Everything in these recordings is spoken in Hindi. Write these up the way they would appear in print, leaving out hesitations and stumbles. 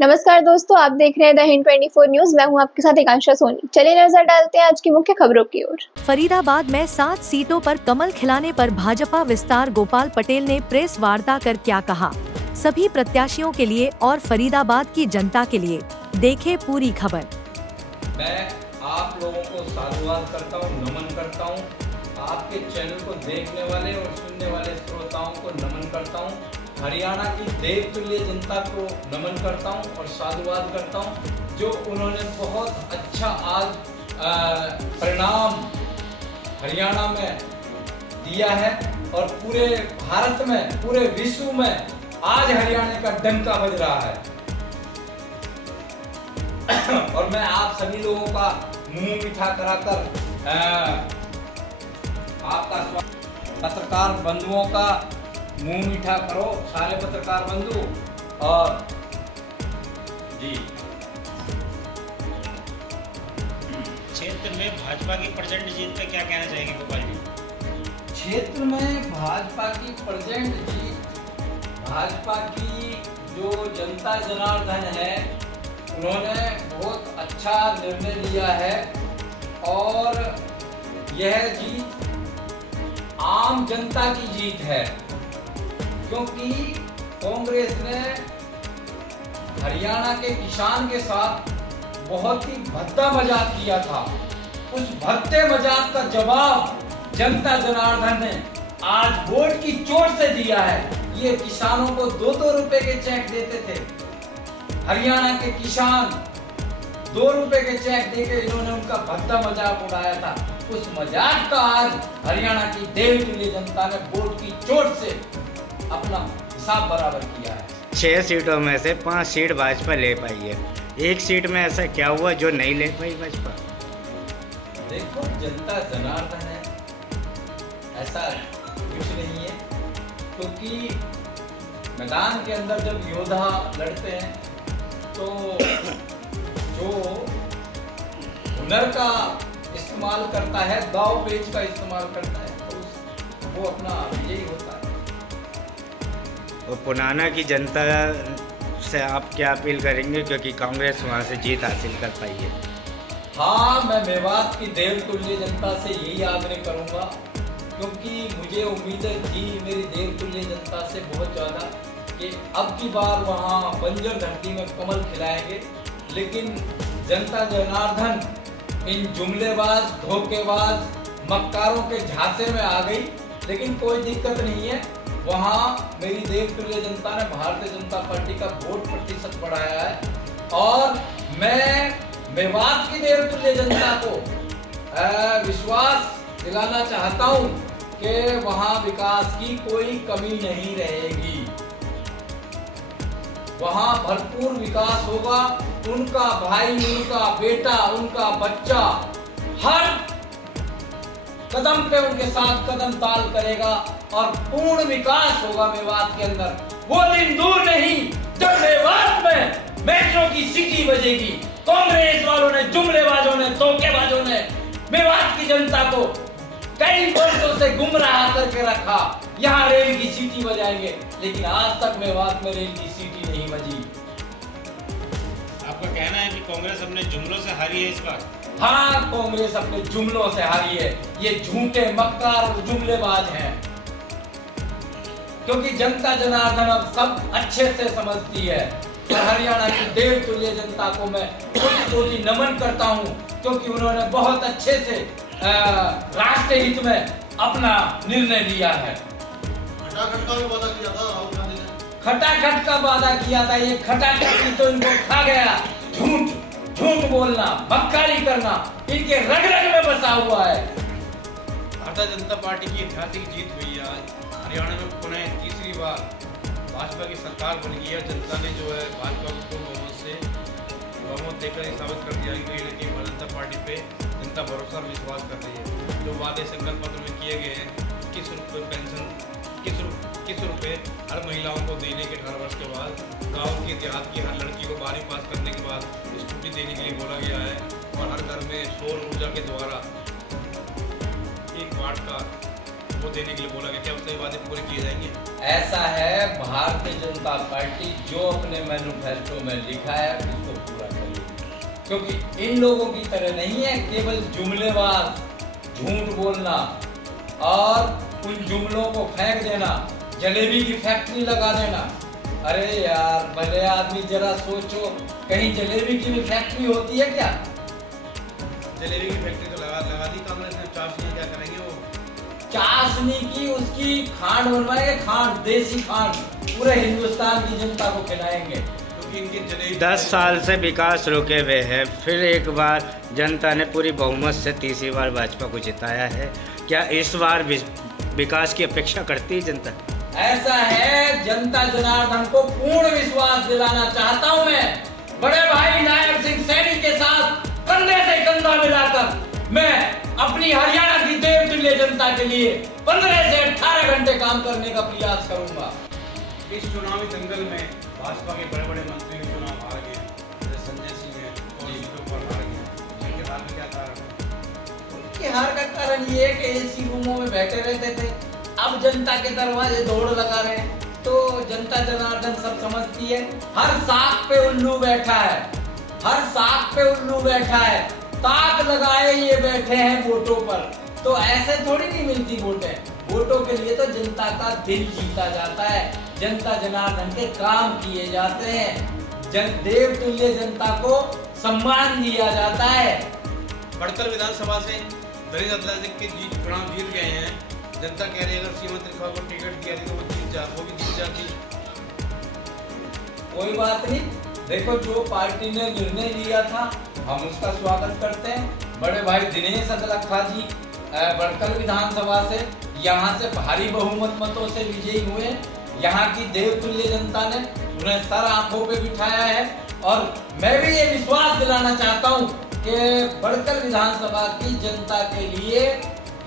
नमस्कार दोस्तों, आप देख रहे हैं द हिंद 24 न्यूज। मैं हूं आपके साथ एकांशा सोनी। चलिए नजर डालते हैं आज की मुख्य खबरों की ओर। फरीदाबाद में 7 सीटों पर कमल खिलाने पर भाजपा विस्तार गोपाल पटेल ने प्रेस वार्ता कर क्या कहा, सभी प्रत्याशियों के लिए और फरीदाबाद की जनता के लिए देखें पूरी खबर। मैं आप लोगों को साधुवाद करता हूँ, नमन करता हूँ। आपके चैनल को देखने वाले और सुनने वाले श्रोताओं को नमन करता हूँ। हरियाणा की देवतुल्य जनता को नमन करता हूँ और साधुवाद करता हूँ, जो उन्होंने बहुत अच्छा आज परिणाम हरियाणा में दिया है और पूरे भारत में, पूरे विश्व में आज हरियाणा का डंका बज रहा है। और मैं आप सभी लोगों का मुंह मीठा कराकर आपका पत्रकार बंधुओं का मुंह मीठा करो, सारे पत्रकार बंधु। और जी, क्षेत्र में भाजपा की प्रचंड जीत पे क्या कहना चाहेंगे गोपाल जी? क्षेत्र में भाजपा की प्रचंड जीत, भाजपा की जो जनता जनार्दन है, उन्होंने बहुत अच्छा निर्णय लिया है और यह जीत आम जनता की जीत है, क्योंकि कांग्रेस ने हरियाणा के किसान के साथ बहुत ही भद्दा मजाक किया था। उस भद्दे मजाक का जवाब जनता जनार्दन ने आज वोट की चोट से दिया है। ये किसानों को 2-2 रुपए के चेक देते थे, हरियाणा के किसान 2 रुपए के चेक देके इन्होंने उनका भद्दा मजाक उड़ाया था। उस मजाक का आज हरियाणा की देवतुल्य जनता ने वोट की चोट से अपना हिसाब बराबर किया है। 6 सीटों में से 5 सीट भाजपा ले पाई है। एक सीट में ऐसा क्या हुआ जो नहीं ले पाई भाजपा? देखो, जनता जनार्दन है, ऐसा कुछ नहीं है, क्योंकि मैदान के अंदर जब योद्धा लड़ते हैं तो जो हुनर का इस्तेमाल करता है, दाव पेच का इस्तेमाल करता है, तो वो अपना विजयी होता है। और पुराना की जनता से आप क्या अपील करेंगे, क्योंकि कांग्रेस वहाँ से जीत हासिल कर पाई है? हाँ, मैं मेवात की देवतुल्य जनता से यही आग्रह करूंगा, क्योंकि मुझे उम्मीद थी मेरी देवतुल्य जनता से बहुत ज़्यादा कि अब की बार वहाँ बंजर धरती में कमल खिलाएंगे, लेकिन जनता जनार्दन इन जुमलेबाज, धोखेबाज, मक्कारों के झांसे में आ गई। लेकिन कोई दिक्कत नहीं है, वहाँ मेरी देवतुल्य जनता ने भारतीय जनता पार्टी का वोट प्रतिशत बढ़ाया है और मैं मेवात की देवतुल्य जनता को विश्वास दिलाना चाहता हूँ कि वहाँ विकास की कोई कमी नहीं रहेगी, वहाँ भरपूर विकास होगा। उनका भाई, उनका बेटा, उनका बच्चा हर कदम पे उनके साथ कदम ताल करेगा और पूर्ण विकास होगा मेवात के अंदर। वो दिन दूर नहीं जब मेवात में मेट्रो की सीटी बजेगी। कांग्रेस वालों ने, जुमलेबाजों ने, धोखेबाजों ने मेवात की जनता को कई वर्षों से गुमराह करके रखा। यहाँ रेल की सीटी बजाएंगे, लेकिन आज तक मेवात में रेल की सीटी नहीं बजी। आपका कहना है कि कांग्रेस अपने जुमलों से हारी है इस बार? हाँ, कांग्रेस अपने जुमलों से हारी है। ये झूठे, मक्कार और जुमलेबाज हैं, क्योंकि जनता जनार्दन अब सब अच्छे से समझती है। और हरियाणा की देवतुल्य जनता को मैं कोटि-कोटि नमन करता हूँ, क्योंकि उन्होंने बहुत अच्छे से राष्ट्र हित में अपना निर्णय लिया है। खटाखट का भी वादा किया था राहुल गांधी ने। खटाखट का वादा किया था, ये खटाखट तो इनको खा गया। झूठ बोलना, मक्कारी करना इनके रग-रग में बसा हुआ है। भारतीय जनता पार्टी की ऐतिहासिक जीत हुई है आज हरियाणा में। पुनः तीसरी बार भाजपा की सरकार बन गई है। जनता ने जो है भाजपा को पूर्ण बहुमत से बहुमत देकर ही साबित कर दिया कि भारतीय जनता पार्टी पे जनता भरोसा और विश्वास कर रही है। जो वादे संकल्प पत्र में किए गए हैं, 21 रुपये पेंशन, 21 रुपये हर महिलाओं को देने के 18 वर्ष के बाद, गाँव की देहात की हर लड़की को 12वीं पास करने के बाद स्कूटी देने के लिए बोला गया है और हर घर में सौर ऊर्जा के द्वारा 1 वाट का वो देने के लिए बोला गया, क्या उसके वादे पूरे किए जाएंगे? ऐसा है, भारतीय जनता पार्टी जो अपने मैनिफेस्टो में लिखा है उसको पूरा करेगी, क्योंकि इन लोगों की तरह नहीं है केवल जुमलेबाज, झूठ बोलना और उन जुमलों को फेंक देना, जलेबी की फैक्ट्री लगा देना। अरे यार भले आदमी जरा सोचो, कहीं जलेबी की भी फैक्ट्री होती है क्या? जलेबी की फैक्ट्री तो लगा दी कांग्रेस ने। चाशनी क्या करेंगे वो? चाशनी की उसकी खांड बनवाएंगे, खांड, देसी खांड, पूरे हिंदुस्तान की जनता को खिलाएंगे। क्योंकि इनकी जलेबी 10 साल से विकास रुके हुए हैं, फिर एक बार जनता ने पूरी बहुमत से तीसरी बार भाजपा को जिताया है। क्या इस बार विकास की अपेक्षा करती है जनता? ऐसा है, जनता जनार्दन को पूर्ण विश्वास दिलाना चाहता हूं मैं, बड़े भाई नायब सिंह सैनी के साथ कंधे से कंधा मिलाकर मैं अपनी हरियाणा की देवतुल्य जनता के लिए 15 से 18 घंटे काम करने का प्रयास करूंगा। इस चुनावी दंगल में भाजपा के बड़े बड़े मंत्री के चुनाव हार गए, जैसे संजय सिंह है और सीटों पर हार गए। इनके हार में क्या कारण है? उनकी हार का कारण ये है कि एसी रूमों में बैठे रहते थे, अब जनता के दरवाजे दौड़ लगा रहे हैं। तो जनता जनार्दन सब समझती है, हर साख पे उल्लू बैठा है, हर साख पे उल्लू बैठा है, ताक लगाए ये बैठे हैं वोटों पर। तो ऐसे थोड़ी नहीं मिलती वोटें, वोटों के लिए तो जनता का दिल जीता जाता है, जनता जनार्दन के काम किए जाते हैं, देवतुल्य जनता को सम्मान दिया जाता है। बड़कल विधानसभा से दलित अत्याचार के चुनाव जीत गए हैं। जनता कह रही है अगर सीमा त्रिखा को टिकट दिया तो वो भी जीत जाती। कोई बात नहीं, देखो जो पार्टी ने निर्णय लिया था हम उसका स्वागत करते हैं। बड़े भाई दिनेश अदलखा जी बड़कल विधानसभा से यहाँ से भारी बहुमत मतों से विजयी हुए। यहाँ की देवतुल्य जनता ने उन्हें सर आंखों पे बिठाया है और मैं भी ये विश्वास दिलाना चाहता हूँ कि बड़कल विधानसभा की जनता के लिए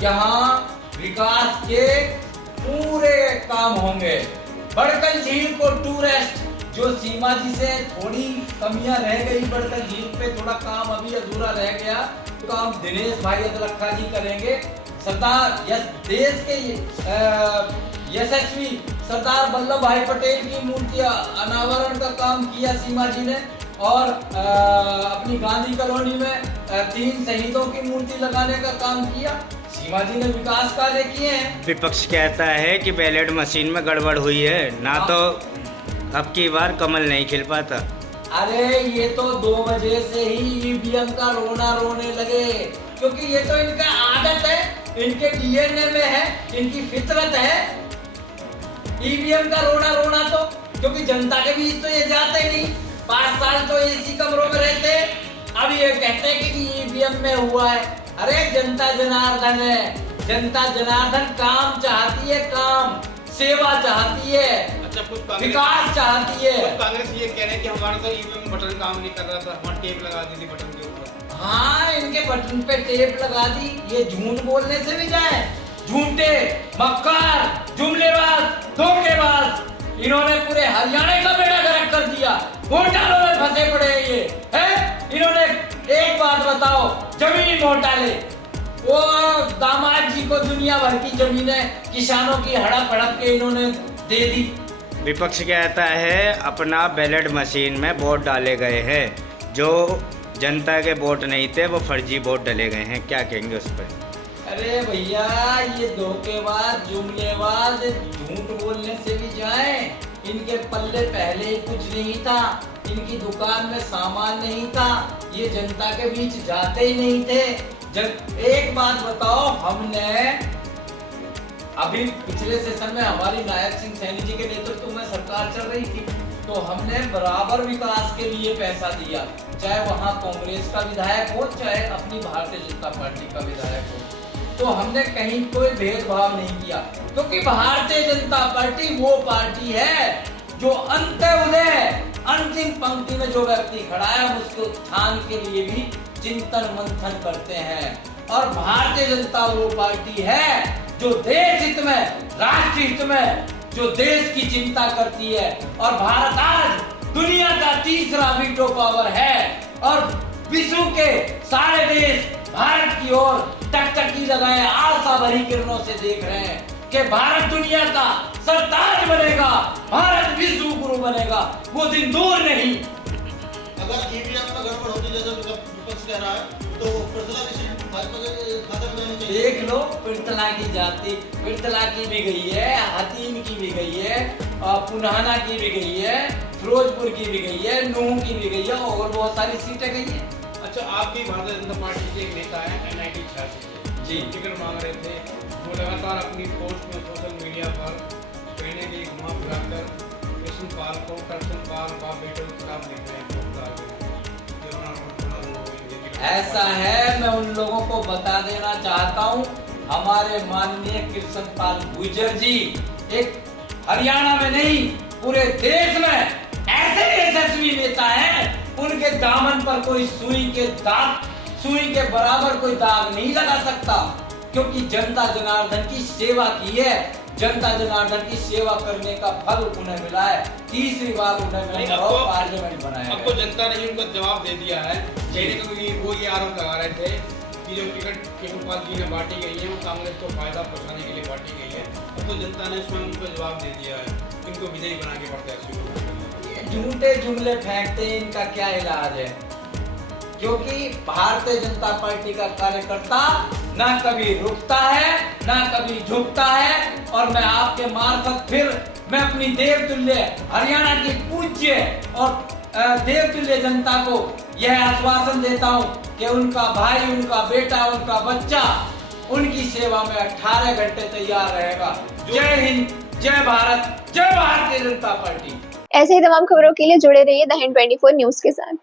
यहाँ विकास के पूरे काम होंगे। बड़कल झील को टूरिस्ट, जो सीमा जी से थोड़ी कमियां रह गई, बड़कल झील पे थोड़ा काम अभी अधूरा रह गया, तो काम दिनेश भाई अदलखा जी करेंगे। सरदार देश के यशस्वी सरदार वल्लभ भाई पटेल की मूर्ति अनावरण का काम किया सीमा जी ने और अपनी गांधी कॉलोनी में 3 शहीदों की मूर्ति लगाने का काम किया। सीमा जी ने विकास कार्य किए हैं। विपक्ष कहता है कि बैलेट मशीन में गड़बड़ हुई है, ना तो अब की बार कमल नहीं खिल पाता। अरे ये तो 2 बजे से ही ईवीएम का रोना रोने लगे, क्योंकि ये तो इनका आदत है, इनके डीएनए में है, इनकी फितरत है ईवीएम का रोना रोना। तो क्योंकि जनता के बीच तो ये जाते नहीं, 5 साल तो एसी कमरों में रहते, अब ये कहते हैं कि ईवीएम में हुआ है। अरे जनता जनार्दन है, जनता जनार्दन काम चाहती है, काम सेवा चाहती है, अच्छा कुछ विकास चाहती है। कांग्रेस ये कह रहे हैं कि हमारा तो ईवीएम बटन काम नहीं कर रहा था, हमारी टेप लगा दी थी बटन के ऊपर। हाँ, इनके बटन पे टेप लगा दी, ये झूठ बोलने से भी जाए, झूठे, मक्कार, जुमलेबाज, धोखेबाज, इन्होंने पूरे हरियाणा का बेड़ा गर्क कर दिया, घोटालों में फंसे पड़े ये हैं। इन्होंने एक बात बताओ, जमीन घोटाले, वो दामाद जी को दुनिया भर की जमीनें किसानों की हड़प हड़प के इन्होंने दे दी। विपक्ष कहता है अपना बैलेट मशीन में वोट डाले गए हैं, जो जनता के वोट नहीं थे वो फर्जी वोट डाले गए हैं, क्या कहेंगे उस पर? अरे भैया, ये धोखेबाज, जुमलेबाज, झूठ बोलने से भी जाए, इनके पल्ले पहले ही कुछ नहीं था, इनकी दुकान में सामान नहीं था, ये जनता के बीच जाते ही नहीं थे। जब एक बात बताओ, हमने अभी पिछले सेशन में हमारी नायब सिंह सैनी जी के नेतृत्व में सरकार चल रही थी, तो हमने बराबर विकास के लिए पैसा दिया, चाहे वहाँ कांग्रेस का विधायक हो चाहे अपनी भारतीय जनता पार्टी का विधायक हो। तो हमने कहीं कोई भेदभाव नहीं किया, क्योंकि भारतीय जनता पार्टी वो पार्टी है जो अंत्योदय, अंतिम पंक्ति में जो व्यक्ति खड़ा है उसके उत्थान के लिए भी चिंतन मंथन करते हैं। और भारतीय जनता वो पार्टी है जो देश हित में, राष्ट्र हित में, जो देश की चिंता करती है। और भारत आज दुनिया का 3रा वीटो पावर है और विश्व के सारे देश भारत की ओर टकटकी लगाए आशा भरी किरणों से देख रहे हैं कि भारत दुनिया का सरताज बनेगा, भारत विश्व गुरु बनेगा। वो दिन दूर नहीं। अगर ईवीएम में गड़बड़ होती जैसे विपक्ष कह रहा है तो प्रतला की सीट भाजपा के खाते में जानी चाहिए। देख लो, पिरतला की जाति, पिरतला की भी गई है, हतीम की भी गई है, पुनाना की भी गई है, फिरोजपुर की भी गई है, नूह की भी गई है और बहुत सारी सीटें गई है। अच्छा, आपकी भारतीय जनता पार्टी के एक नेता है NIT 86 जी। टिकट मांग रहे थे, वो लगातार अपनी पोस्ट में सोशल मीडिया पर कहने के घुमा फिरा कर कृष्ण पाल को कृष्ण पाल का बेटे खिलाफ लिख रहे हैं। ऐसा है, मैं उन लोगों को बता देना चाहता हूँ, हमारे माननीय कृष्ण पाल गुर्जर जी एक हरियाणा में नहीं पूरे देश में ऐसे यशस्वी नेता हैं, उनके दामन पर कोई सुई के बराबर कोई दाग नहीं लगा सकता, क्योंकि जनता जनार्दन की सेवा की है। जनता जनार्दन की सेवा करने का फल उन्हें मिला है। तीसरी बार उन्हें पार्लियामेंट बनाया। अब तो जनता ने उनका जवाब दे दिया है। वो ये आरोप लगा रहे थे कि जो टिकट केशवपाल जी ने बांटी गई है वो कांग्रेस को फायदा पहुंचाने के लिए बांटी गई है। अब तो जनता ने स्वयं उनको जवाब दे दिया है, इनको विजयी बना के प्रत्याशी। झूठे जुमले फेंकते हैं, इनका क्या इलाज है? क्योंकि भारतीय जनता पार्टी का कार्यकर्ता ना कभी रुकता है ना कभी झुकता है। और मैं आपके मार्फत फिर मैं अपनी देवतुल्य हरियाणा की पूज्य और देवतुल्य जनता को यह आश्वासन देता हूं कि उनका भाई, उनका बेटा, उनका बच्चा उनकी सेवा में 18 घंटे तैयार रहेगा। जय हिंद, जय भारत, जय भारतीय जनता पार्टी। ऐसे ही तमाम खबरों के लिए जुड़े रहिए द हिंद 24 न्यूज के साथ।